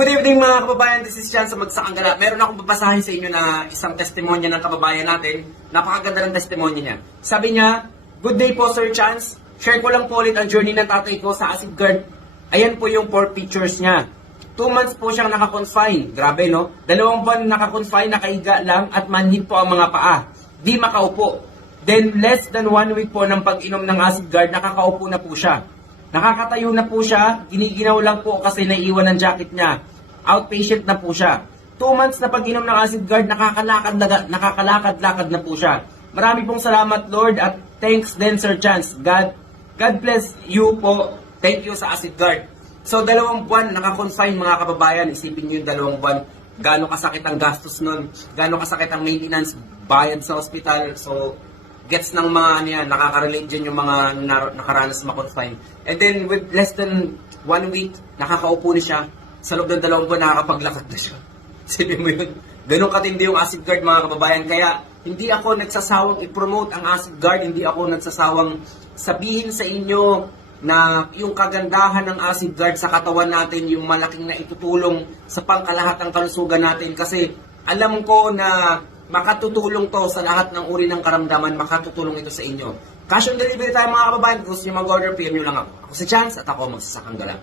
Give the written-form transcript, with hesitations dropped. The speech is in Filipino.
Good evening mga kababayan, this is Chan sa Magsakang-Gala. Meron akong babasahin sa inyo na isang testimonya ng kababayan natin. Napakaganda ng testimonya niya. Sabi niya, "Good day po Sir Chance. Share ko lang po ulit ang journey ng tatay ko sa acid guard. Ayan po yung 4 pictures niya. 2 months po siyang naka-confine. Grabe no? 2 buwan naka-confine, nakahiga lang at manhid po ang mga paa. Di makaupo. Then less than 1 week po ng pag-inom ng acid guard, nakakaupo na po siya. Nakakatayo na po siya, giniginaw lang po kasi naiiwan ng jacket niya. Outpatient na po siya. 2 months na pag-inom ng acid guard, nakakalakad-lakad na po siya. Marami pong salamat Lord at thanks din Sir Chance. God bless you po. Thank you sa acid guard." So 2 buwan naka-confine mga kababayan. Isipin niyo yung 2 buwan. Gaano kasakit ang gastos nun. Gaano kasakit ang maintenance, bayad sa hospital. So gets ng mga ano yan, nakaka-relate dyan yung mga nakaranas na ma-confine. And then with less than 1 week, nakakaupo na siya. Sa loob ng 2 buwan, nakakapaglakad na siya. Sabi mo yun, ganun katindi yung acid guard mga kababayan. Kaya hindi ako nagsasawang i-promote ang acid guard, hindi ako nagsasawang sabihin sa inyo na yung kagandahan ng acid guard sa katawan natin, yung malaking na itutulong sa pangkalahatang kalusugan natin. Kasi alam ko na makatutulong to sa lahat ng uri ng karamdaman, makatutulong ito sa inyo. Cash on delivery tayo mga kababayan. Kung gusto nyo mag-order, PM nyo lang ako. Ako si Chance at ako Magsasakang-Gala.